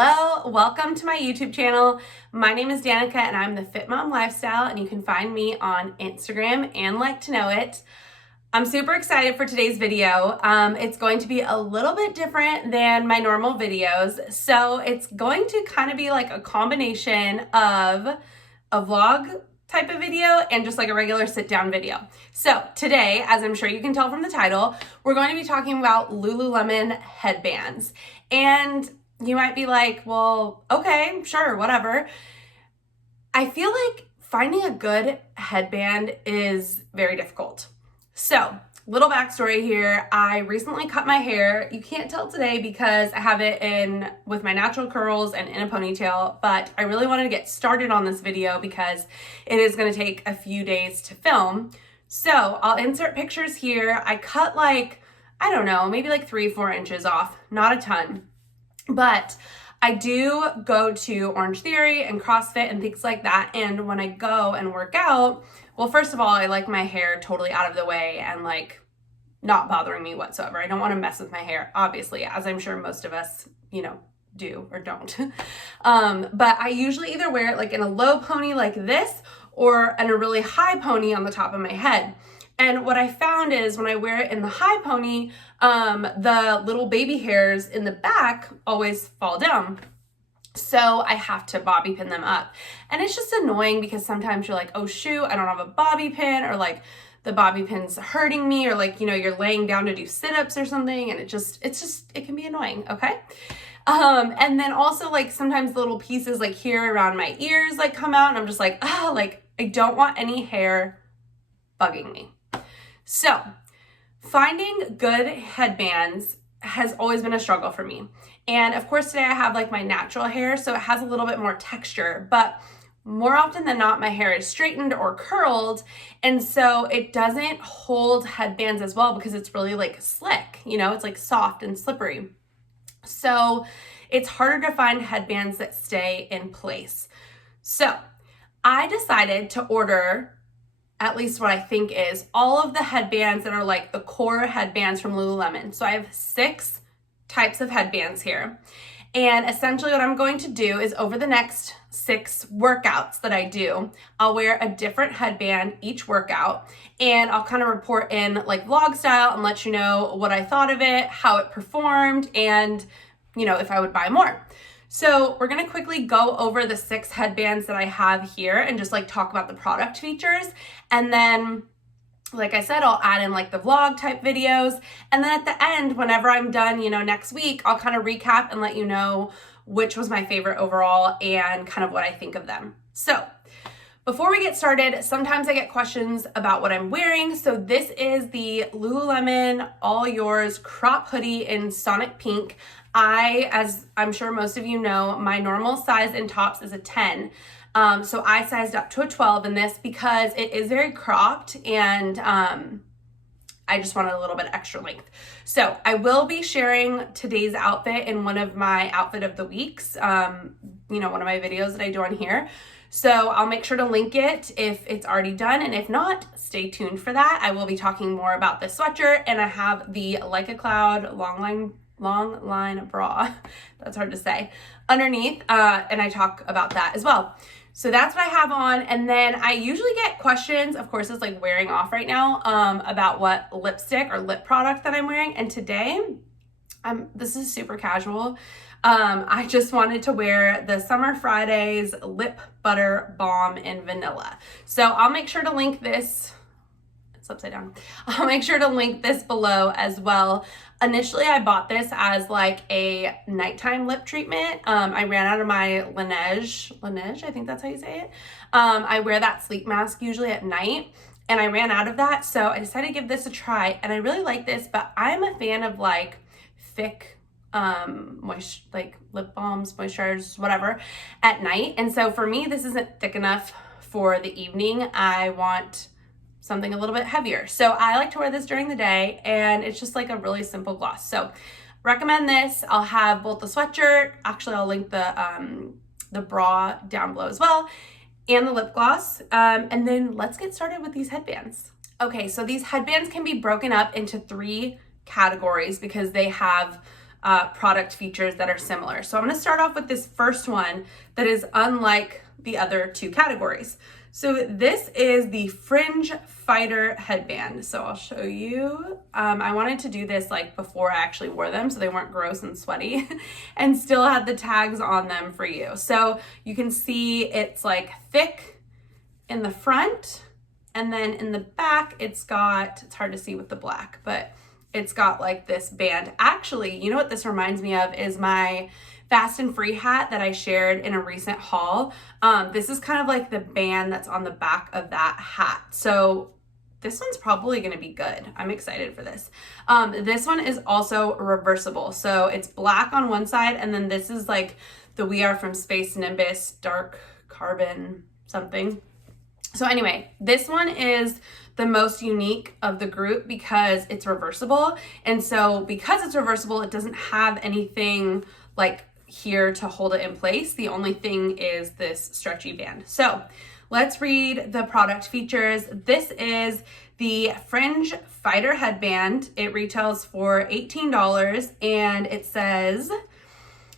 Hello, welcome to my YouTube channel. My name is Danica and I'm the Fit Mom Lifestyle, and you can find me on Instagram and Like to Know It. I'm super excited for today's video. It's going to be a little bit different than my normal videos. So it's going to kind of be like a combination of a vlog type of video and just like a regular sit down video. So today, as I'm sure you can tell from the title, we're going to be talking about Lululemon headbands. And you might be like, well, okay, sure, whatever. I feel like finding a good headband is very difficult. So, little backstory here. I recently cut my hair. You can't tell today because I have it in with my natural curls and in a ponytail, but I really wanted to get started on this video because it is going to take a few days to film. So, I'll insert pictures here. I cut like, I don't know, maybe like 3-4 inches off, not a ton. But I do go to Orange Theory and CrossFit and things like that. And when I go and work out, well, first of all, I like my hair totally out of the way and like not bothering me whatsoever. I don't want to mess with my hair, obviously, as I'm sure most of us, do or don't. But I usually either wear it like in a low pony like this or in a really high pony on the top of my head. And what I found is when I wear it in the high pony, the little baby hairs in the back always fall down. So I have to bobby pin them up. And it's just annoying because sometimes you're like, oh shoot, I don't have a bobby pin, or like the bobby pin's hurting me, or like, you're laying down to do sit-ups or something, and it can be annoying, okay? And then also like sometimes little pieces like here around my ears like come out, and I'm just like, like I don't want any hair bugging me. So, finding good headbands has always been a struggle for me. And of course today I have like my natural hair, so it has a little bit more texture, but more often than not my hair is straightened or curled, and so it doesn't hold headbands as well because it's really like slick, it's like soft and slippery. So, it's harder to find headbands that stay in place. So, I decided to order at least what I think is all of the headbands that are like the core headbands from Lululemon. So I have 6 types of headbands here. And essentially what I'm going to do is over the next 6 workouts that I do, I'll wear a different headband each workout, and I'll kind of report in like vlog style and let you know what I thought of it, how it performed, and if I would buy more. So we're going to quickly go over the 6 headbands that I have here and just like talk about the product features. And then, like I said, I'll add in like the vlog type videos. And then at the end, whenever I'm done, next week, I'll kind of recap and let you know which was my favorite overall and kind of what I think of them. So before we get started, sometimes I get questions about what I'm wearing. So this is the Lululemon All Yours crop hoodie in Sonic Pink. As I'm sure most of you know, my normal size in tops is a 10. So I sized up to a 12 in this because it is very cropped, and I just wanted a little bit extra length. So I will be sharing today's outfit in one of my outfit of the weeks, one of my videos that I do on here. So I'll make sure to link it if it's already done, and if not, stay tuned for that. I will be talking more about this sweatshirt, and I have the Like a Cloud Longline bra, that's hard to say, underneath, and I talk about that as well. So that's what I have on. And then I usually get questions, of course it's like wearing off right now, about what lipstick or lip product that I'm wearing. And today, this is super casual. I just wanted to wear the Summer Fridays Lip Butter Balm in Vanilla. So I'll make sure to link this. It's upside down. I'll make sure to link this below as well. Initially, I bought this as like a nighttime lip treatment. I ran out of my Laneige, I think that's how you say it. I wear that sleep mask usually at night, and I ran out of that. So I decided to give this a try, and I really like this, but I'm a fan of like thick, like lip balms, moisturizers, whatever, at night. And so for me, this isn't thick enough for the evening. I want something a little bit heavier. So I like to wear this during the day, and it's just like a really simple gloss. So recommend this. I'll have both the sweatshirt, actually I'll link the bra down below as well, and the lip gloss. And then let's get started with these headbands. Okay, so these headbands can be broken up into 3 categories because they have product features that are similar. So I'm going to start off with this first one that is unlike the other two categories. So this is the Fringe Fighter Headband. So I'll show you. I wanted to do this like before I actually wore them so they weren't gross and sweaty and still had the tags on them for you. So you can see it's like thick in the front, and then in the back it's hard to see with the black, but it's got like this band. Actually, you know what this reminds me of is my Fast and Free hat that I shared in a recent haul. This is kind of like the band that's on the back of that hat. So this one's probably gonna be good. I'm excited for this. This one is also reversible. So it's black on one side, and then this is like the We Are From Space Nimbus dark carbon something. So anyway, this one is the most unique of the group because it's reversible. And so because it's reversible, it doesn't have anything like here to hold it in place. The only thing is this stretchy band. So let's read the product features. This is the Fringe Fighter Headband. It retails for $18, and it says,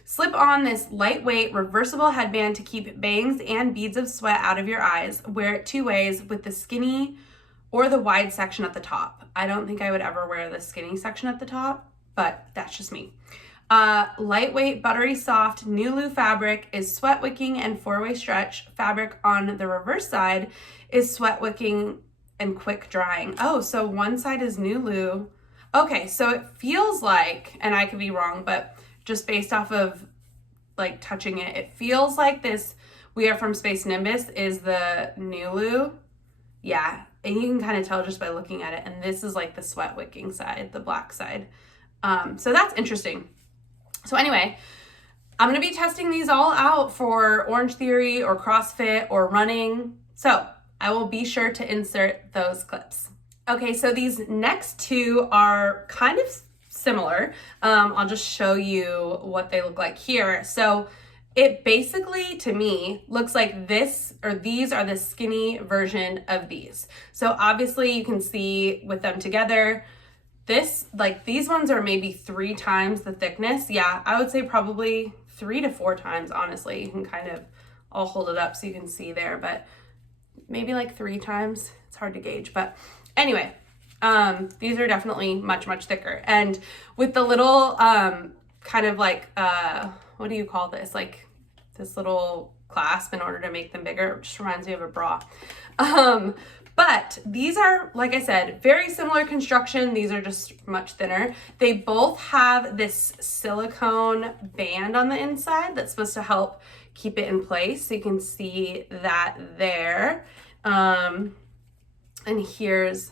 slip on this lightweight reversible headband to keep bangs and beads of sweat out of your eyes. Wear it two ways, with the skinny or the wide section at the top. I don't think I would ever wear the skinny section at the top, but that's just me. Lightweight, buttery soft Nulu fabric is sweat wicking and four-way stretch. Fabric on the reverse side is sweat wicking and quick drying. Oh, so one side is Nulu. Okay, so it feels like, and I could be wrong, but just based off of like touching it, it feels like this We Are From Space Nimbus is the Nulu. Yeah, and you can kind of tell just by looking at it. And this is like the sweat wicking side, the black side. So that's interesting. So anyway, I'm going to be testing these all out for Orange Theory or CrossFit or running. So I will be sure to insert those clips. Okay, so these next two are kind of similar. I'll just show you what they look like here. So it basically, to me, looks like this, or these are the skinny version of these. So obviously you can see with them together, this, like these ones are maybe 3 times the thickness. Yeah, I would say probably 3 to 4 times, honestly. You can kind of, I'll hold it up so you can see there, but maybe like 3 times. It's hard to gauge, but anyway, these are definitely much, much thicker. And with the little kind of like, what do you call this? Like this little clasp in order to make them bigger. It just reminds me of a bra. But these are, like I said, very similar construction. These are just much thinner. They both have this silicone band on the inside that's supposed to help keep it in place. So you can see that there. And here's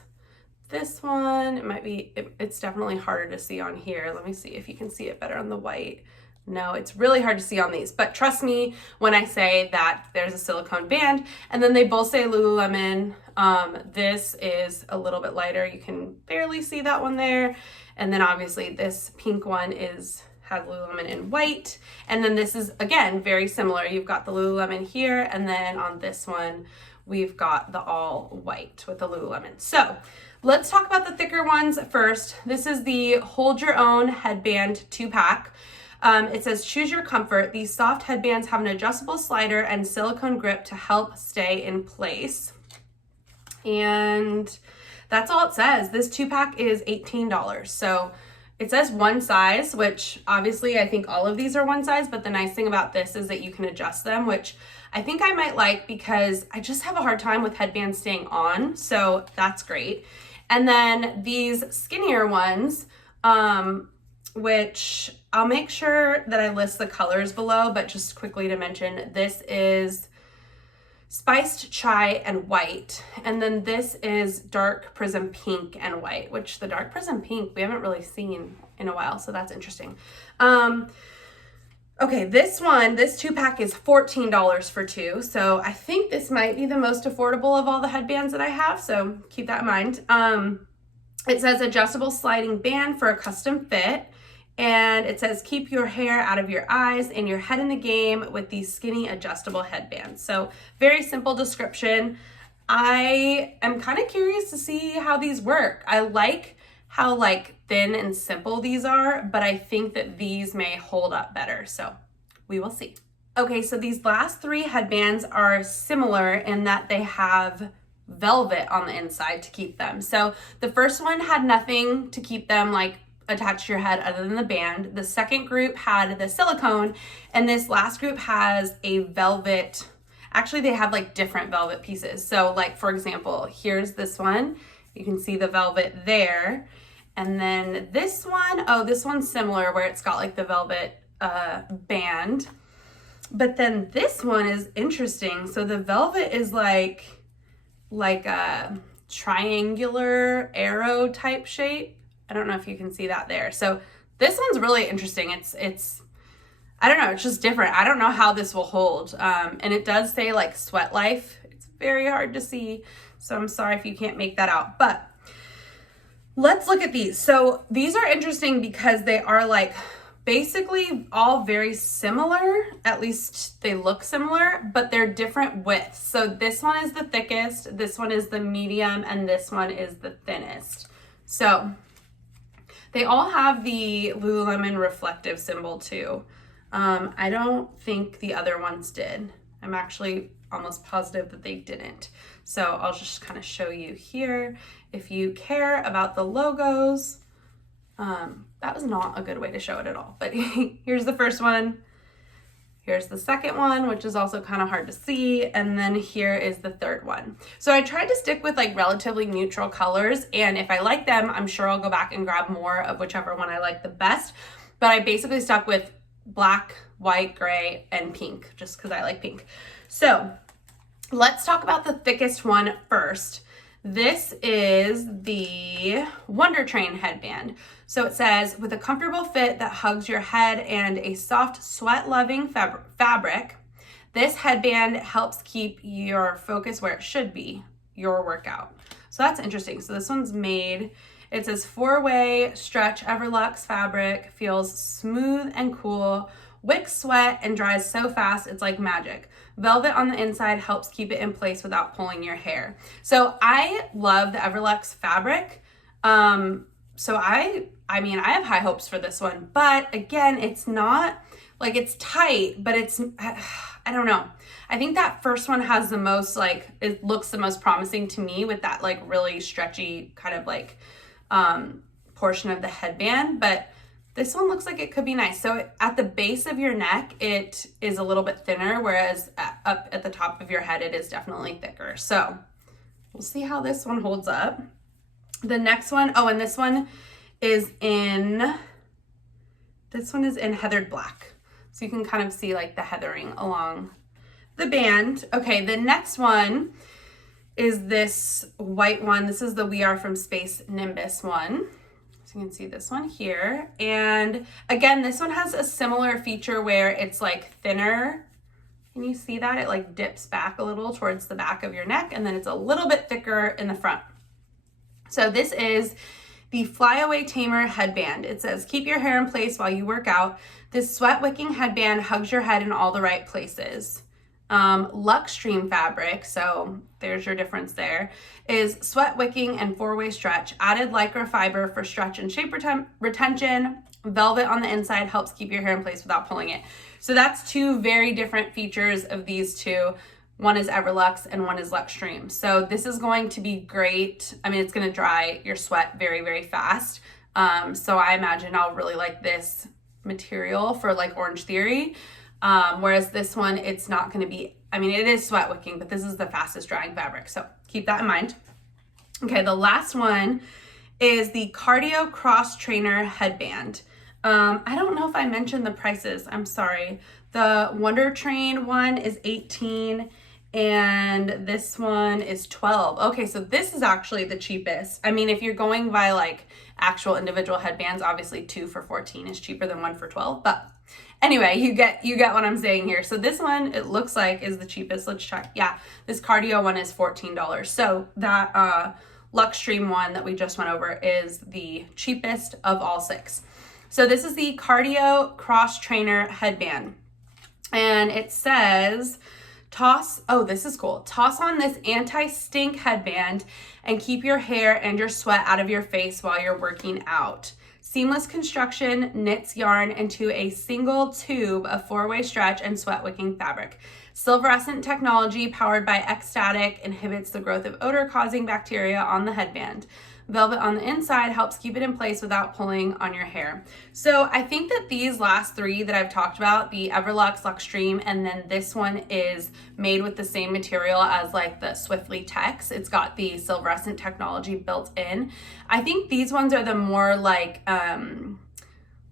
this one. It might be, it's definitely harder to see on here. Let me see if you can see it better on the white. No, it's really hard to see on these, but trust me when I say that there's a silicone band. And then they both say Lululemon. This is a little bit lighter. You can barely see that one there. And then obviously this pink one has Lululemon in white. And then this is, again, very similar. You've got the Lululemon here, and then on this one, we've got the all white with the Lululemon. So let's talk about the thicker ones first. This is the Hold Your Own Headband 2-pack. It says, choose your comfort. These soft headbands have an adjustable slider and silicone grip to help stay in place. And that's all it says. This 2-pack is $18. So it says one size, which obviously I think all of these are one size, but the nice thing about this is that you can adjust them, which I think I might like because I just have a hard time with headbands staying on. So that's great. And then these skinnier ones, which I'll make sure that I list the colors below, but just quickly to mention, this is spiced chai and white, and then this is dark prism pink and white, which the dark prism pink we haven't really seen in a while, so that's interesting. Okay, this 2-pack is $14 for 2, so I think this might be the most affordable of all the headbands that I have, so keep that in mind. It says adjustable sliding band for a custom fit. And it says, keep your hair out of your eyes and your head in the game with these skinny adjustable headbands. So very simple description. I am kind of curious to see how these work. I like how like thin and simple these are, but I think that these may hold up better. So we will see. Okay, so these last three headbands are similar in that they have velvet on the inside to keep them. So the first one had nothing to keep them like attached to your head other than the band. The second group had the silicone, and this last group has a velvet. Actually, they have like different velvet pieces. So like, for example, here's this one. You can see the velvet there. And then this one, oh, this one's similar where it's got like the velvet band. But then this one is interesting. So the velvet is like a triangular arrow type shape. I don't know if you can see that there. So this one's really interesting. It's I don't know, it's just different. I don't know how this will hold. And it does say like sweat life. It's very hard to see. So I'm sorry if you can't make that out, but let's look at these. So these are interesting because they are like basically all very similar, at least they look similar, but they're different widths. So this one is the thickest, this one is the medium, and this one is the thinnest. So they all have the Lululemon reflective symbol too. I don't think the other ones did. I'm actually almost positive that they didn't. So I'll just kind of show you here. If you care about the logos, that was not a good way to show it at all, but here's the first one. Here's the second one, which is also kind of hard to see. And then here is the third one. So I tried to stick with like relatively neutral colors. And if I like them, I'm sure I'll go back and grab more of whichever one I like the best. But I basically stuck with black, white, gray, and pink, just because I like pink. So let's talk about the thickest one first. This is the Wunder headband. So it says, with a comfortable fit that hugs your head and a soft sweat-loving fabric, this headband helps keep your focus where it should be, your workout. So that's interesting. So this one's made, it says 4-way stretch Everlux fabric, feels smooth and cool, wicks sweat and dries so fast it's like magic. Velvet on the inside helps keep it in place without pulling your hair. So I love the Everlux fabric. So I mean, I have high hopes for this one, but again, it's not like it's tight, but it's, I don't know. I think that first one has the most like, it looks the most promising to me with that like really stretchy kind of like portion of the headband, but this one looks like it could be nice. So at the base of your neck, it is a little bit thinner, whereas up at the top of your head, it is definitely thicker. So we'll see how this one holds up. The next one, oh, and this one is in heathered black. So you can kind of see like the heathering along the band. Okay, the next one is this white one. This is the We Are From Space Nimbus one. So you can see this one here. And again, this one has a similar feature where it's like thinner. Can you see that? It like dips back a little towards the back of your neck, and then it's a little bit thicker in the front. So this is the Flyaway Tamer headband. It says, keep your hair in place while you work out. This sweat wicking headband hugs your head in all the right places. Luxtreme fabric, so there's your difference there, is sweat wicking and 4-way stretch. Added lycra fiber for stretch and shape retention. Velvet on the inside helps keep your hair in place without pulling it. So that's two very different features of these two. One is Everlux and one is Luxtreme. So this is going to be great. I mean, it's going to dry your sweat very, very fast. So I imagine I'll really like this material for like Orange Theory. Whereas this one, it's not going to be, I mean, it is sweat wicking, but this is the fastest drying fabric. So keep that in mind. Okay, the last one is the Cardio Cross Trainer headband. I don't know if I mentioned the prices. I'm sorry. The Wunder one is $18 and this one is $12. Okay, so this is actually the cheapest. I mean, if you're going by like actual individual headbands, obviously 2 for $14 is cheaper than 1 for $12, but anyway, you get what I'm saying here. So this one, it looks like is the cheapest. Let's check. Yeah, this cardio one is $14. So that Luxtreme one that we just went over is the cheapest of all 6. So this is the Cardio Cross Trainer headband. And it says, this is cool. Toss on this anti-stink headband and keep your hair and your sweat out of your face while you're working out. Seamless construction knits yarn into a single tube of 4-way stretch and sweat wicking fabric. Silverescent technology powered by Ecstatic inhibits the growth of odor-causing bacteria on the headband. Velvet on the inside helps keep it in place without pulling on your hair. So I think that these last three that I've talked about, the Everlux, Luxtreme, and then this one is made with the same material as like the Swiftly Tex. It's got the silverescent technology built in. I think these ones are the more like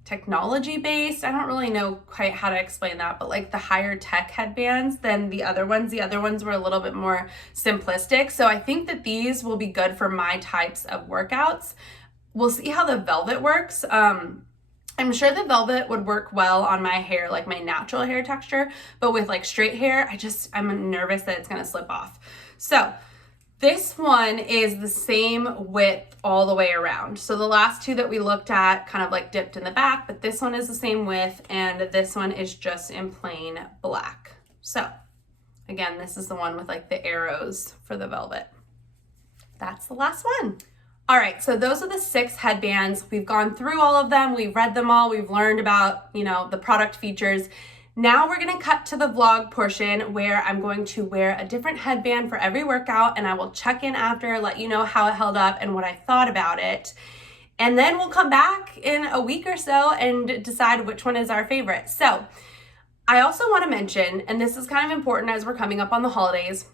technology based. I don't really know quite how to explain that, but like the higher tech headbands than the other ones. The other ones were a little bit more simplistic. So I think that these will be good for my types of workouts. We'll see how the velvet works. I'm sure the velvet would work well on my hair, like my natural hair texture, but with like straight hair, I'm nervous that it's gonna slip off. So this one is the same width all the way around. So the last two that we looked at kind of like dipped in the back, but this one is the same width and this one is just in plain black. So again, this is the one with like the arrows for the velvet. That's the last one. All right, so those are the 6 headbands. We've gone through all of them. We've read them all. We've learned about, the product features. Now we're gonna cut to the vlog portion where I'm going to wear a different headband for every workout, and I will check in after, let you know how it held up and what I thought about it. And then we'll come back in a week or so and decide which one is our favorite. So I also wanna mention, and this is kind of important as we're coming up on the holidays,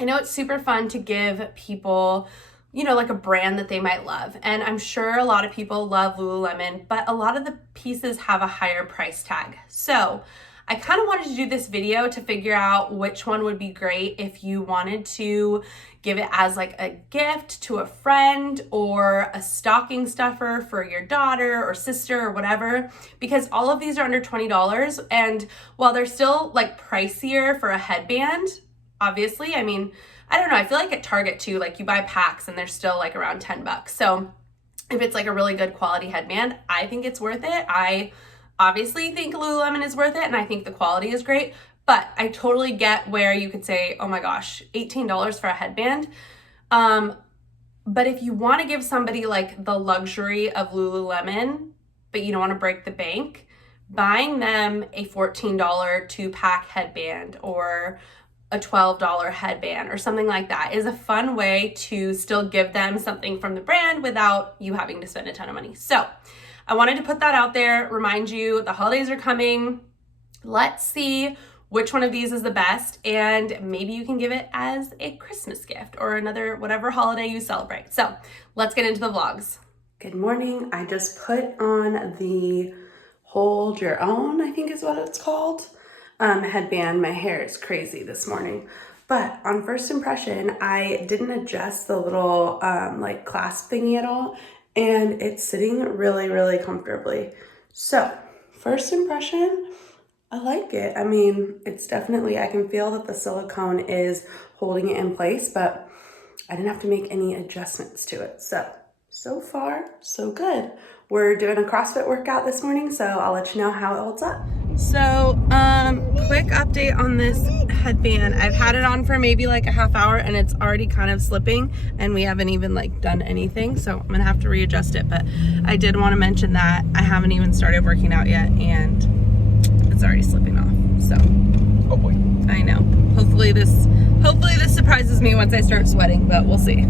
I know it's super fun to give people like a brand that they might love. And I'm sure a lot of people love Lululemon, but a lot of the pieces have a higher price tag. So I kind of wanted to do this video to figure out which one would be great if you wanted to give it as like a gift to a friend or a stocking stuffer for your daughter or sister or whatever, because all of these are under $20. And while they're still like pricier for a headband, obviously, I don't know, I feel like at Target too, like you buy packs and they're still like around 10 bucks. So if it's like a really good quality headband, I think it's worth it. I obviously think Lululemon is worth it and I think the quality is great, but I totally get where you could say, oh my gosh, $18 for a headband. But if you want to give somebody like the luxury of Lululemon, but you don't want to break the bank, buying them a $14 2-pack headband or a $12 headband or something like that is a fun way to still give them something from the brand without you having to spend a ton of money. So I wanted to put that out there, remind you the holidays are coming. Let's see which one of these is the best, and maybe you can give it as a Christmas gift or another whatever holiday you celebrate. So let's get into the vlogs. Good morning. I just put on the Hold Your Own, I think is what it's called. Headband. My hair is crazy this morning, but on first impression I didn't adjust the little like clasp thingy at all, and it's sitting really comfortably. So first impression, I like it. It's definitely, I can feel that the silicone is holding it in place, but I didn't have to make any adjustments to it. So far so good. We're doing a CrossFit workout this morning, so I'll let you know how it holds up. So, quick update on this headband. I've had it on for maybe like a half hour and it's already kind of slipping and we haven't even like done anything. So I'm gonna have to readjust it, but I did want to mention that I haven't even started working out yet and it's already slipping off. So, oh boy. I know. Hopefully this surprises me once I start sweating, but we'll see.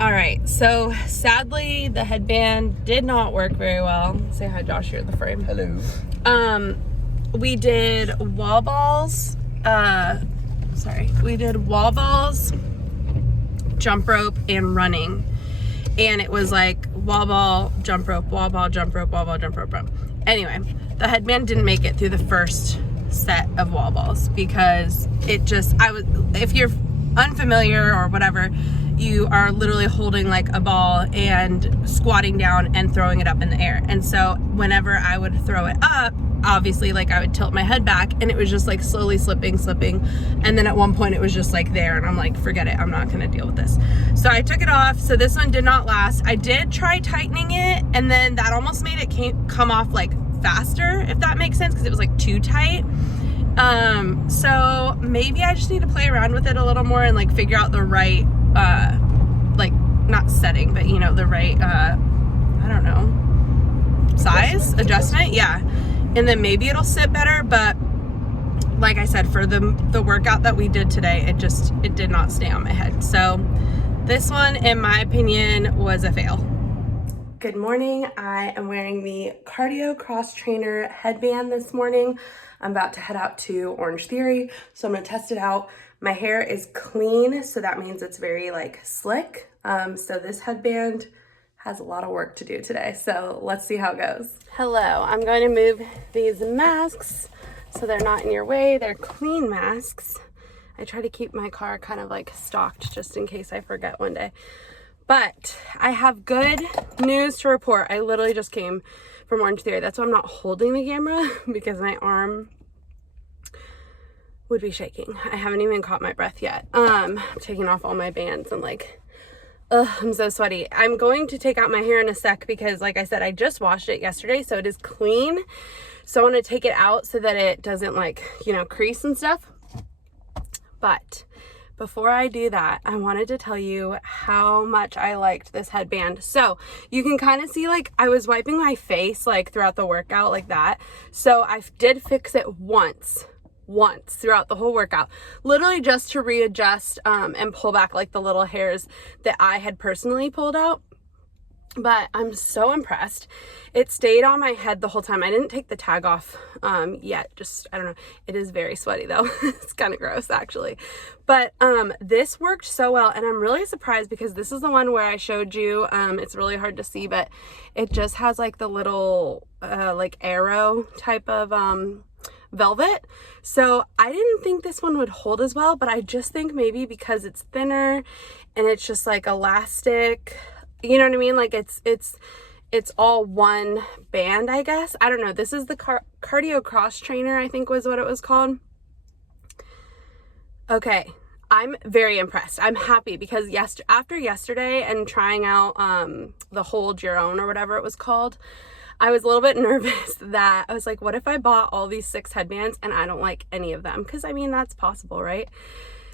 All right, so sadly the headband did not work very well. Say hi, Josh, here in the frame. Hello. We did wall balls, jump rope, and running. And it was like wall ball, jump rope, wall ball, jump rope, wall ball, jump rope, rope. Anyway, the headband didn't make it through the first set of wall balls because if you're unfamiliar or whatever, you are literally holding like a ball and squatting down and throwing it up in the air. And so whenever I would throw it up, obviously like I would tilt my head back and it was just like slowly slipping. And then at one point it was just like there and I'm like, forget it, I'm not gonna deal with this. So I took it off. So this one did not last. I did try tightening it and then that almost made it come off like faster, if that makes sense, because it was like too tight. So maybe I just need to play around with it a little more and like figure out the right like not setting, but the right I don't know, size adjustment, yeah. And then maybe it'll sit better, but like I said, for the workout that we did today, it did not stay on my head. So this one, in my opinion, was a fail. Good morning. I am wearing the cardio cross trainer headband this morning. I'm about to head out to Orange Theory, so I'm gonna test it out. My hair is clean, so that means it's very like slick. So this headband has a lot of work to do today, so let's see how it goes. Hello, I'm going to move these masks so they're not in your way. They're clean masks. I try to keep my car kind of like stocked just in case I forget one day. But I have good news to report. I literally just came from Orange Theory. That's why I'm not holding the camera, because my arm would be shaking. I haven't even caught my breath yet. I'm taking off all my bands and like, I'm so sweaty. I'm going to take out my hair in a sec because like I said, I just washed it yesterday, so it is clean. So I want to take it out so that it doesn't like, you know, crease and stuff. But before I do that, I wanted to tell you how much I liked this headband. So you can kind of see like I was wiping my face like throughout the workout like that. So I did fix it once throughout the whole workout, literally just to readjust and pull back like the little hairs that I had personally pulled out. But I'm so impressed. It stayed on my head the whole time. I didn't take the tag off yet. Just, I don't know. It is very sweaty though. It's kind of gross actually. But this worked so well, and I'm really surprised because this is the one where I showed you. It's really hard to see, but it just has like the little like arrow type of velvet. So I didn't think this one would hold as well, but I just think maybe because it's thinner and it's just like elastic, you know what I mean? Like it's all one band, I guess. I don't know. This is the cardio cross trainer, I think was what it was called. Okay. I'm very impressed. I'm happy because after yesterday and trying out the Hold Your Own or whatever it was called, I was a little bit nervous that I was like, what if I bought all these 6 headbands and I don't like any of them? Because I mean, that's possible, right?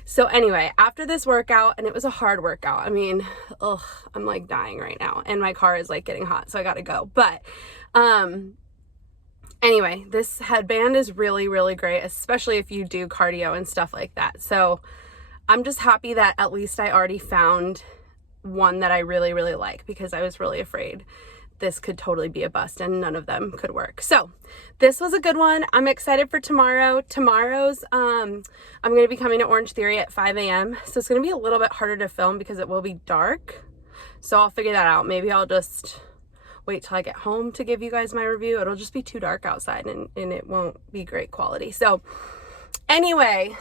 So anyway, after this workout, and it was a hard workout. I mean, ugh, I'm like dying right now and my car is like getting hot, so I gotta go. But anyway, this headband is really, really great, especially if you do cardio and stuff like that. So I'm just happy that at least I already found one that I really, really like, because I was really afraid this could totally be a bust and none of them could work. So this was a good one. I'm excited for tomorrow. Tomorrow's, I'm going to be coming to Orange Theory at 5 a.m. So it's going to be a little bit harder to film because it will be dark. So I'll figure that out. Maybe I'll just wait till I get home to give you guys my review. It'll just be too dark outside and it won't be great quality. So anyway,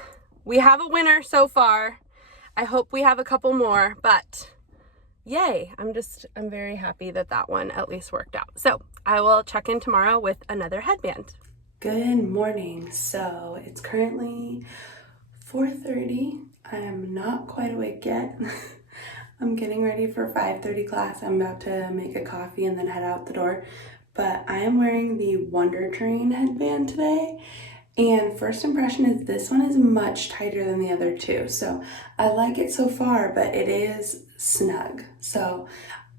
we have a winner so far. I hope we have a couple more, but yay, I'm very happy that that one at least worked out. So I will check in tomorrow with another headband. Good morning. So it's currently 4:30. I am not quite awake yet. I'm getting ready for 5:30 class. I'm about to make a coffee and then head out the door. But I am wearing the Wunder Train headband today. And first impression is this one is much tighter than the other two. So I like it so far, but it is snug. So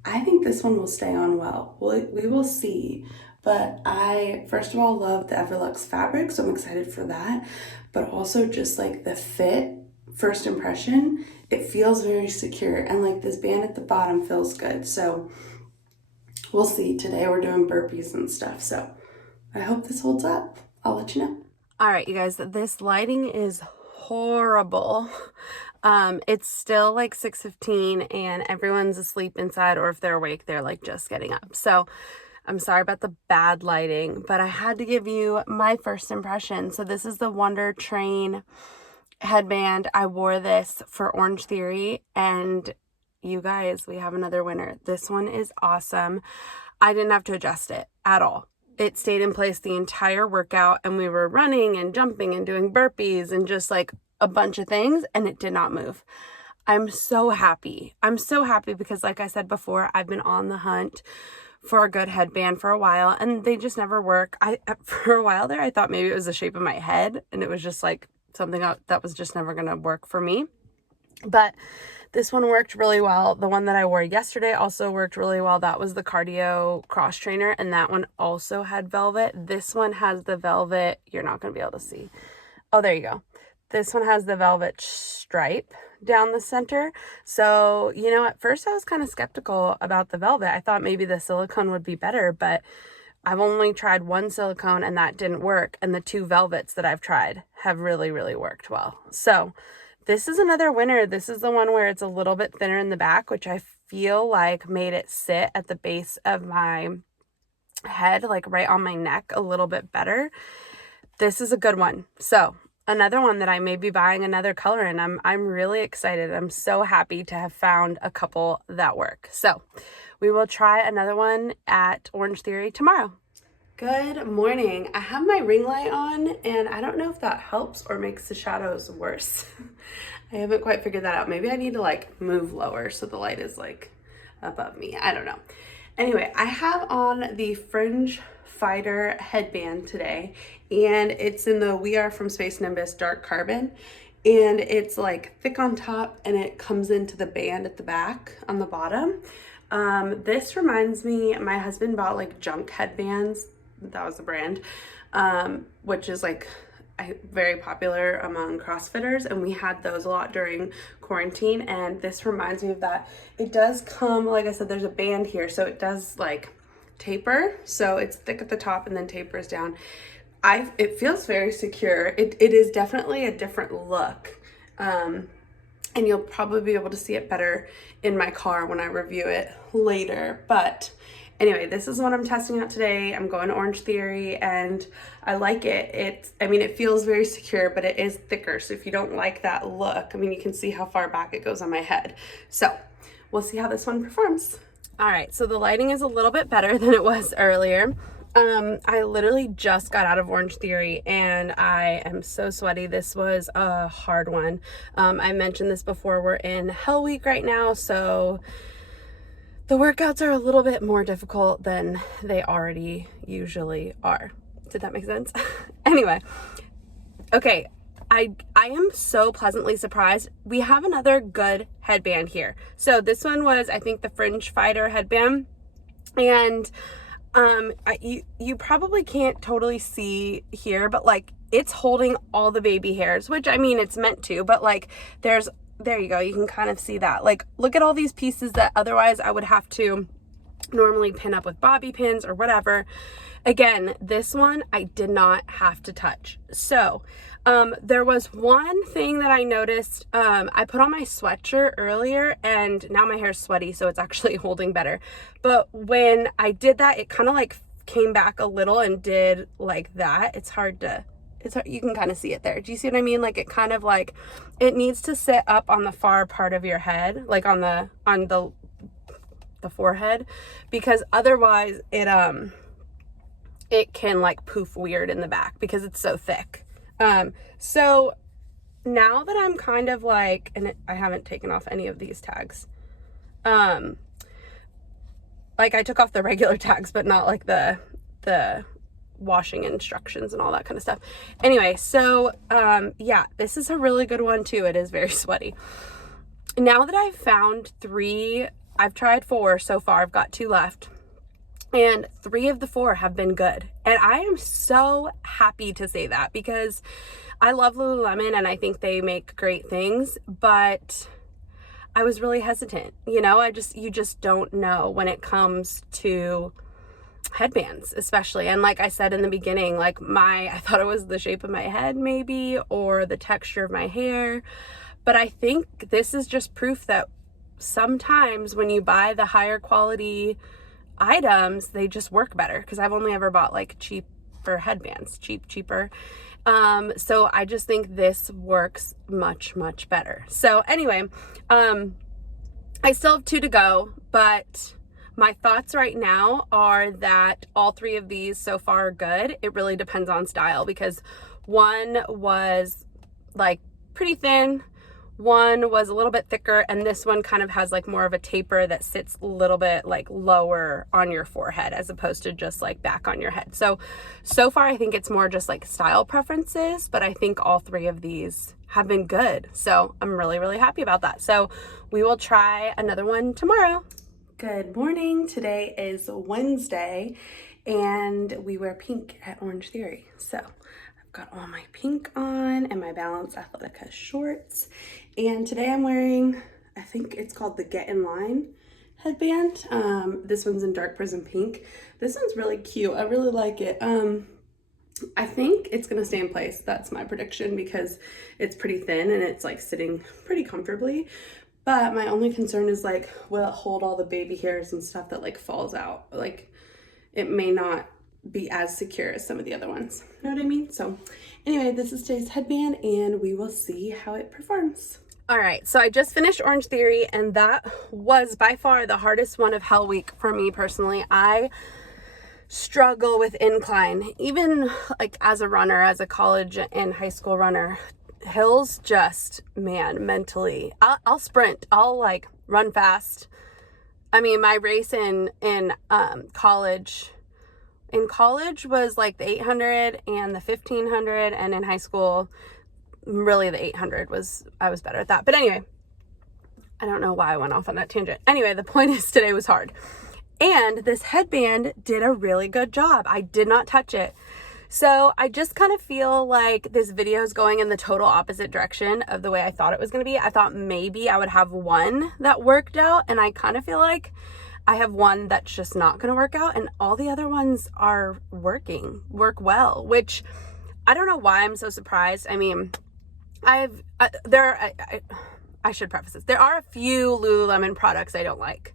I think this one will stay on well. We will see. But I, first of all, love the Everlux fabric, so I'm excited for that. But also just like the fit, first impression, it feels very secure. And like this band at the bottom feels good. So we'll see. Today we're doing burpees and stuff. So I hope this holds up. I'll let you know. All right, you guys, this lighting is horrible. It's still like 6:15 and everyone's asleep inside, or if they're awake, they're like just getting up. So I'm sorry about the bad lighting, but I had to give you my first impression. So this is the Wunder Train headband. I wore this for Orange Theory, and you guys, we have another winner. This one is awesome. I didn't have to adjust it at all. It stayed in place the entire workout, and we were running and jumping and doing burpees and just like a bunch of things, and it did not move. I'm so happy. I'm so happy because like I said before, I've been on the hunt for a good headband for a while and they just never work. For a while there, I thought maybe it was the shape of my head and it was just like something that was just never going to work for me. But This one worked really well. The one that I wore yesterday also worked really well. That was the cardio cross trainer, and that one also had velvet. This one has the velvet. You're not going to be able to see. Oh, there you go. This one has the velvet stripe down the center. So, you know, at first I was kind of skeptical about the velvet. I thought maybe the silicone would be better, but I've only tried one silicone and that didn't work. And the 2 velvets that I've tried have really, really worked well. So this is another winner. This is the one where it's a little bit thinner in the back, which I feel like made it sit at the base of my head, like right on my neck, a little bit better. This is a good one. So another one that I may be buying another color in. I'm really excited. I'm so happy to have found a couple that work. So we will try another one at Orange Theory tomorrow. Good morning. I have my ring light on and I don't know if that helps or makes the shadows worse. I haven't quite figured that out. Maybe I need to like move lower so the light is like above me. I don't know. Anyway, I have on the Fringe Fighter headband today, and it's in the We Are From Space Nimbus dark carbon, and it's like thick on top and it comes into the band at the back on the bottom. This reminds me, my husband bought like junk headbands, that was the brand, which is like very popular among CrossFitters, and we had those a lot during quarantine, and this reminds me of that. It does come, like I said, there's a band here, so it does like taper, so it's thick at the top and then tapers down. It feels very secure. It is definitely a different look, and you'll probably be able to see it better in my car when I review it later. But anyway, this is what I'm testing out today. I'm going to Orange Theory and I like it. It feels very secure, but it is thicker. So if you don't like that look, you can see how far back it goes on my head. So we'll see how this one performs. All right, so the lighting is a little bit better than it was earlier. I literally just got out of Orange Theory and I am so sweaty. This was a hard one. I mentioned this before, we're in Hell Week right now, so the workouts are a little bit more difficult than they already usually are. Did that make sense? Anyway, okay. I am so pleasantly surprised. We have another good headband here. So this one was, I think, the Fringe Fighter headband. And you probably can't totally see here, but like it's holding all the baby hairs, which it's meant to, but like there you go. You can kind of see that. Like, look at all these pieces that otherwise I would have to normally pin up with bobby pins or whatever. Again, this one I did not have to touch. So there was one thing that I noticed. I put on my sweatshirt earlier and now my hair's sweaty, so it's actually holding better. But when I did that, it kind of like came back a little and did like that. It's hard, you can kind of see it there. Do you see what I mean? Like it kind of like, it needs to sit up on the far part of your head, like on the forehead, because otherwise it can like poof weird in the back because it's so thick. So now that I'm kind of like, and I haven't taken off any of these tags. Like I took off the regular tags, but not like the washing instructions and all that kind of stuff. Anyway, so yeah, this is a really good one too. It is very sweaty. Now that I've found 3, I've tried 4 so far. I've got 2 left. And 3 of the 4 have been good. And I am so happy to say that because I love Lululemon and I think they make great things, but I was really hesitant. You just don't know when it comes to headbands, especially. And like I said in the beginning, like I thought it was the shape of my head maybe, or the texture of my hair. But I think this is just proof that sometimes when you buy the higher quality items, they just work better, because I've only ever bought like cheaper headbands, cheaper. So I just think this works much better. So anyway, I still have 2 to go, but my thoughts right now are that all 3 of these so far are good. It really depends on style, because one was like pretty thin, one was a little bit thicker, and this one kind of has like more of a taper that sits a little bit like lower on your forehead as opposed to just like back on your head. So far I think it's more just like style preferences, but I think all three of these have been good. So I'm really, really happy about that. So we will try another one tomorrow. Good morning. Today is Wednesday and we wear pink at Orange Theory. So I've got all my pink on and my Balance Athletica shorts. And today I'm wearing, I think it's called the Get in Line headband. This one's in dark prism pink. This one's really cute. I really like it. I think it's gonna stay in place. That's my prediction because it's pretty thin and it's like sitting pretty comfortably. But my only concern is like, will it hold all the baby hairs and stuff that like falls out? Like it may not be as secure as some of the other ones. You know what I mean? So anyway, this is today's headband and we will see how it performs. All right, so I just finished Orange Theory and that was by far the hardest one of Hell Week for me personally. I struggle with incline, even like as a runner, as a college and high school runner. Hills just, man, mentally, I'll sprint, I'll like run fast. I mean, my race in college was like the 800 and the 1500, and in high school really the 800 I was better at that. But anyway, I don't know why I went off on that tangent. Anyway, the point is today was hard and this headband did a really good job. I did not touch it. So I just kind of feel like this video is going in the total opposite direction of the way I thought it was going to be. I thought maybe I would have one that worked out, and I kind of feel like I have one that's just not going to work out, and all the other ones are work well, which I don't know why I'm so surprised. I mean, I should preface this. There are a few Lululemon products I don't like,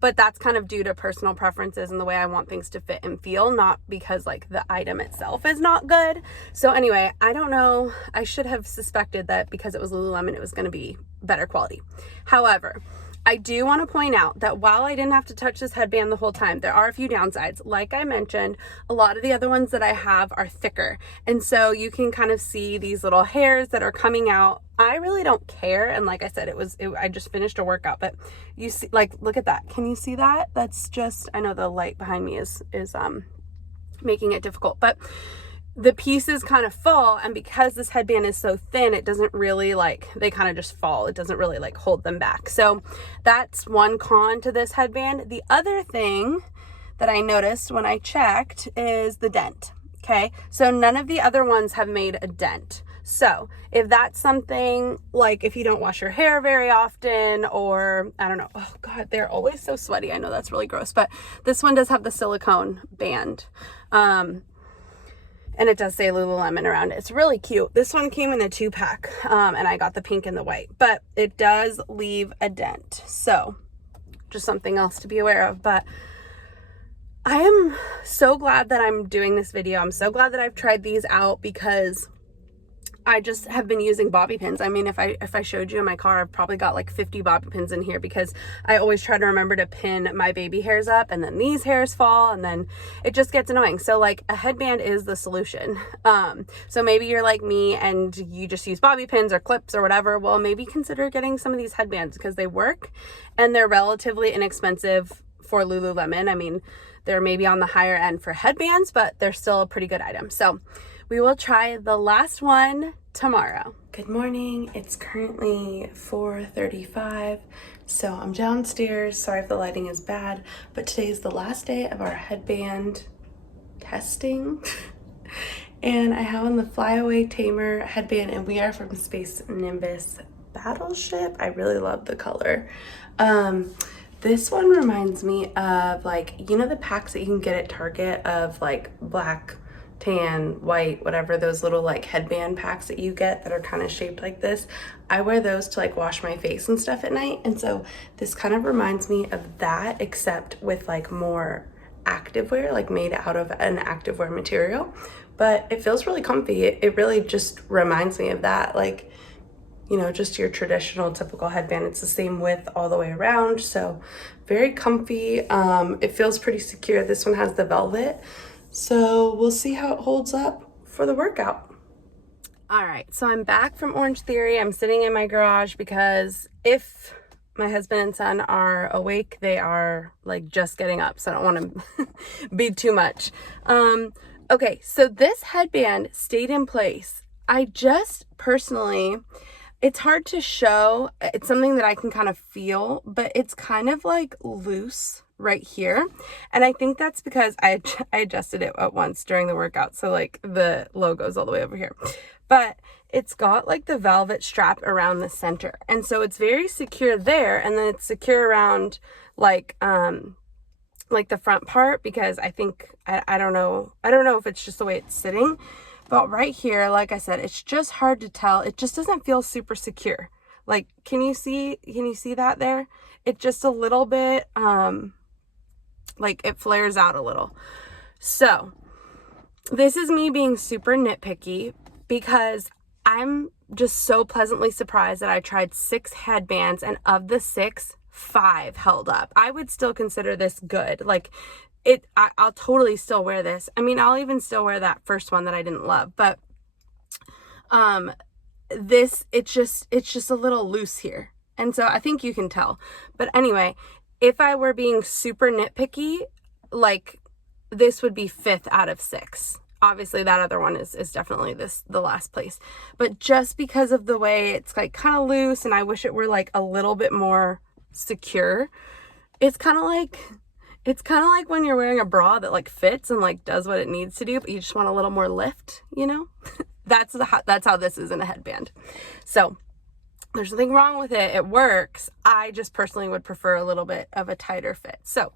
but that's kind of due to personal preferences and the way I want things to fit and feel, not because like the item itself is not good. So anyway, I don't know. I should have suspected that because it was Lululemon, it was going to be better quality. However, I do want to point out that while I didn't have to touch this headband the whole time, there are a few downsides. Like I mentioned, a lot of the other ones that I have are thicker. And so you can kind of see these little hairs that are coming out. I really don't care. And like I said, I just finished a workout, but you see, like, look at that. Can you see that? That's just, I know the light behind me is making it difficult, but the pieces kind of fall, and because this headband is so thin, it doesn't really like, they kind of just fall. It doesn't really like hold them back. So that's one con to this headband. The other thing that I noticed when I checked is the dent. Okay, so none of the other ones have made a dent. So if that's something like if you don't wash your hair very often, or I don't know, oh God, they're always so sweaty. I know that's really gross, but this one does have the silicone band. And it does say Lululemon around it. It's really cute. This one came in a 2-pack, and I got the pink and the white, but it does leave a dent. So just something else to be aware of. But I am so glad that I'm doing this video. I'm so glad that I've tried these out because I just have been using bobby pins. I mean, if I showed you in my car, I've probably got like 50 bobby pins in here because I always try to remember to pin my baby hairs up, and then these hairs fall, and then it just gets annoying. So like a headband is the solution. So maybe you're like me and you just use bobby pins or clips or whatever. Well, maybe consider getting some of these headbands because they work and they're relatively inexpensive for Lululemon. I mean, they're maybe on the higher end for headbands, but they're still a pretty good item. So we will try the last one tomorrow. Good morning. It's currently 4:35. So I'm downstairs. Sorry if the lighting is bad, but today is the last day of our headband testing. And I have on the Flyaway Tamer headband, and we are from Space Nimbus Battleship. I really love the color. This one reminds me of like, you know, the packs that you can get at Target of like black, tan, white, whatever, those little like headband packs that you get that are kind of shaped like this. I wear those to like wash my face and stuff at night. And so this kind of reminds me of that, except with like more activewear, like made out of an activewear material. But it feels really comfy. It really just reminds me of that, like, you know, just your traditional typical headband. It's the same width all the way around, so very comfy. It feels pretty secure. This one has the velvet, so we'll see how it holds up for the workout. All right, so I'm back from Orange Theory. I'm sitting in my garage because if my husband and son are awake, they are like just getting up, so I don't want to be too much. Okay, so this headband stayed in place. I just personally, it's hard to show. It's something that I can kind of feel, but it's kind of like loose right here. And I think that's because I adjusted it at once during the workout. So like the logo's all the way over here. But it's got like the velvet strap around the center. And so it's very secure there. And then it's secure around like the front part, because I think, I don't know if it's just the way it's sitting. But right here, like I said, it's just hard to tell. It just doesn't feel super secure. Like, can you see that there? It's just a little bit, like it flares out a little. So this is me being super nitpicky because I'm just so pleasantly surprised that I tried 6 headbands, and of the 6, 5 held up. I would still consider this good. Like, I'll totally still wear this. I mean, I'll even still wear that first one that I didn't love, but it's just a little loose here. And so I think you can tell. But anyway, if I were being super nitpicky, like this would be 5th out of 6. Obviously that other one is definitely the last place. But just because of the way it's like kind of loose, and I wish it were like a little bit more secure. It's kind of like when you're wearing a bra that like fits and like does what it needs to do, but you just want a little more lift, you know? That's how this is in a headband. So there's nothing wrong with it. It works. I just personally would prefer a little bit of a tighter fit. So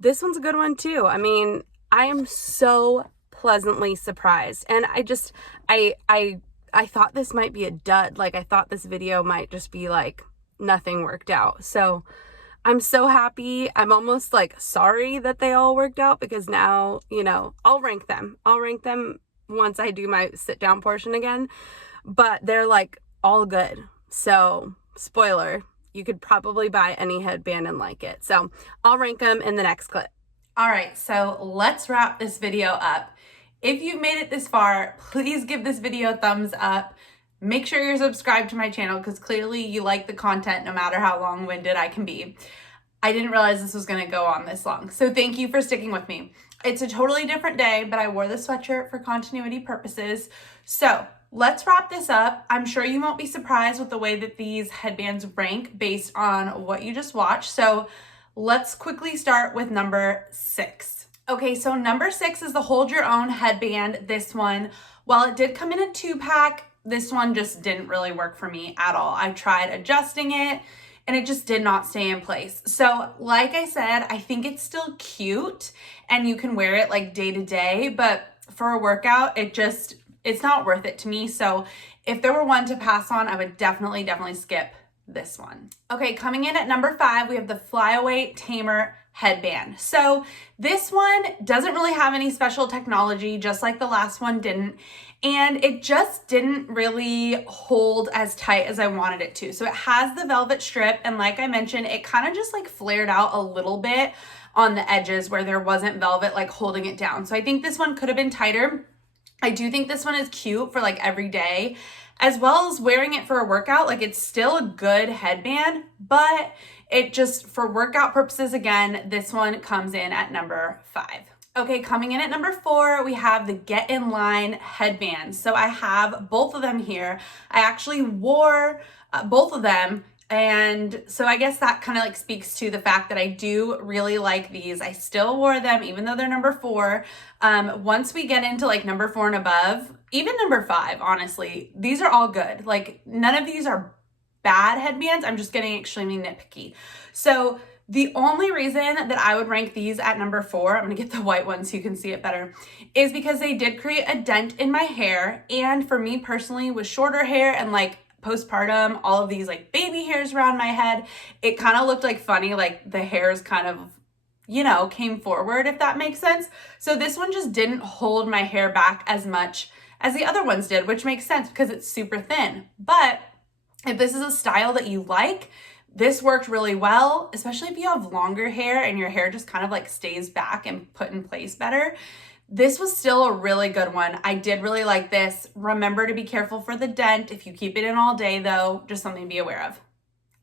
this one's a good one too. I mean, I am so pleasantly surprised. And I thought this might be a dud. Like I thought this video might just be like nothing worked out. So I'm so happy. I'm almost like sorry that they all worked out, because now, you know, I'll rank them once I do my sit down portion again, but they're like all good. So spoiler, you could probably buy any headband and like it. So I'll rank them in the next clip. All right, so let's wrap this video up. If you've made it this far, please give this video a thumbs up. Make sure you're subscribed to my channel, because clearly you like the content no matter how long-winded I can be. I didn't realize this was going to go on this long, so thank you for sticking with me. It's a totally different day, but I wore the sweatshirt for continuity purposes. So let's wrap this up. I'm sure you won't be surprised with the way that these headbands rank based on what you just watched. So let's quickly start with number 6. Okay, so number 6 is the Hold Your Own headband. This one, while it did come in a 2-pack, this one just didn't really work for me at all. I tried adjusting it and it just did not stay in place. So like I said, I think it's still cute and you can wear it like day to day, but for a workout, it's not worth it to me. So if there were one to pass on, I would definitely skip this one. Okay, coming in at number 5, we have the Flyaway Tamer headband. So this one doesn't really have any special technology, just like the last one didn't. And it just didn't really hold as tight as I wanted it to. So it has the velvet strip, and like I mentioned, it kind of just like flared out a little bit on the edges where there wasn't velvet like holding it down. So I think this one could have been tighter. I do think this one is cute for like every day, as well as wearing it for a workout. Like it's still a good headband, but it just, for workout purposes, again, this one comes in at number 5. Okay, coming in at number 4, we have the Get In Line headband. So I have both of them here. I actually wore both of them. And so I guess that kind of like speaks to the fact that I do really like these. I still wore them even though they're number 4. Once we get into like number 4 and above, even number 5, honestly, these are all good. Like none of these are bad headbands. I'm just getting extremely nitpicky. So the only reason that I would rank these at number 4, I'm gonna get the white one so you can see it better, is because they did create a dent in my hair. And for me personally, with shorter hair and like postpartum, all of these like baby hairs around my head, it kind of looked like funny, like the hairs kind of, you know, came forward, if that makes sense. So this one just didn't hold my hair back as much as the other ones did, which makes sense because it's super thin. But if this is a style that you like, this worked really well, especially if you have longer hair and your hair just kind of like stays back and put in place better. This was still a really good one. I did really like this. Remember to be careful for the dent if you keep it in all day though, just something to be aware of.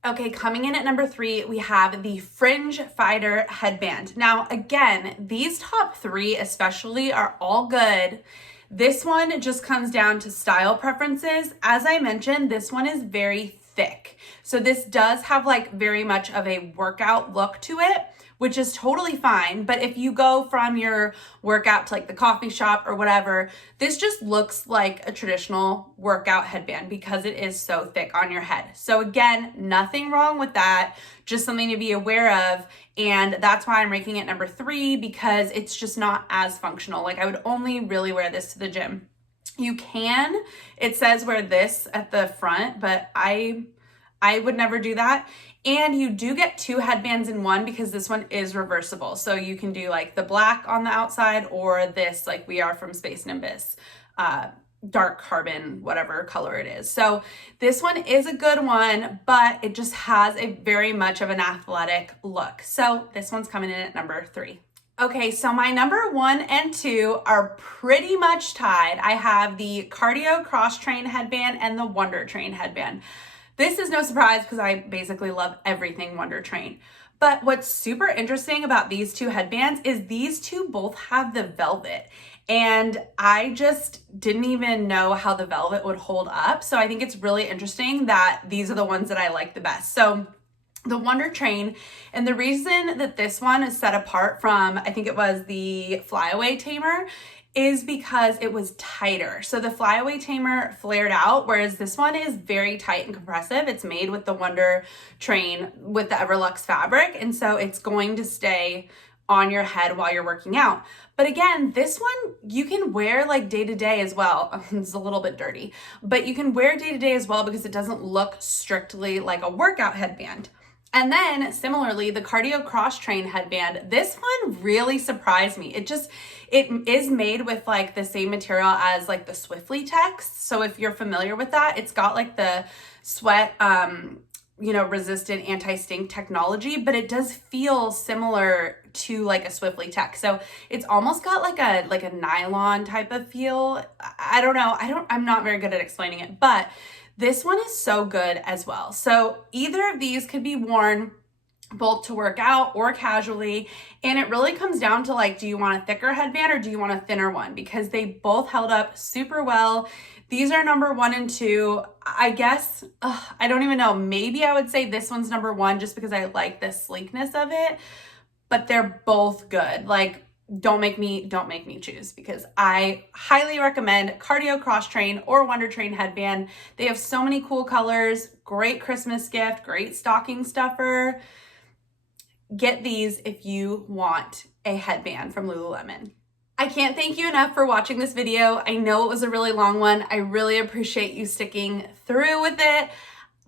Okay, coming in at number 3, we have the Fringe Fighter Headband. Now, again, these top 3 especially are all good. This one just comes down to style preferences. As I mentioned, this one is very thick. So this does have like very much of a workout look to it, which is totally fine. But if you go from your workout to like the coffee shop or whatever, this just looks like a traditional workout headband because it is so thick on your head. So again, nothing wrong with that, just something to be aware of. And that's why I'm ranking it number 3, because it's just not as functional. Like I would only really wear this to the gym. You can, it says wear this at the front, but I would never do that. And you do get 2 headbands in one because this one is reversible. So you can do like the black on the outside or this like we are from Space Nimbus, dark carbon, whatever color it is. So this one is a good one, but it just has a very much of an athletic look. So this one's coming in at number 3. Okay, so my number 1 and 2 are pretty much tied. I have the Cardio Cross Train headband and the Wunder Train headband. This is no surprise because I basically love everything Wunder Train. But what's super interesting about these 2 headbands is these 2 both have the velvet. And I just didn't even know how the velvet would hold up. So I think it's really interesting that these are the ones that I like the best. So the Wunder Train, and the reason that this one is set apart from, I think it was the Flyaway Tamer, is because it was tighter. So the Flyaway Tamer flared out, whereas this one is very tight and compressive. It's made with the Wunder Train with the Everlux fabric, and so it's going to stay on your head while you're working out. But again, this one you can wear like day to day as well. It's a little bit dirty, but you can wear day to day as well because it doesn't look strictly like a workout headband. And then similarly, the Cardio Cross Train headband, this one really surprised me. It is made with like the same material as like the Swiftly text. So if you're familiar with that, it's got like the sweat, resistant anti-stink technology, but it does feel similar to like a Swiftly text. So it's almost got like a nylon type of feel. I don't know. I'm not very good at explaining it, but this one is so good as well. So either of these could be worn both to work out or casually. And it really comes down to like, do you want a thicker headband or do you want a thinner one? Because they both held up super well. These are number 1 and 2. I guess, I don't even know. Maybe I would say this one's number 1 just because I like the sleekness of it, but they're both good. Like, don't make me choose, because I highly recommend Cardio Cross Train or Wunder Train headband. They have so many cool colors, great Christmas gift, great stocking stuffer. Get these if you want a headband from Lululemon. I can't thank you enough for watching this video. I know it was a really long one. I really appreciate you sticking through with it.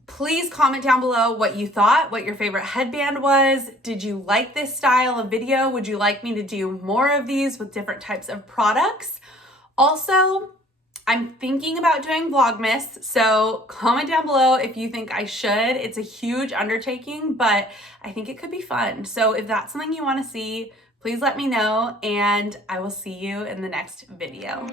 Please comment down below what you thought, what your favorite headband was. Did you like this style of video? Would you like me to do more of these with different types of products? Also, I'm thinking about doing Vlogmas, so comment down below if you think I should. It's a huge undertaking, but I think it could be fun. So if that's something you want to see, please let me know, and I will see you in the next video.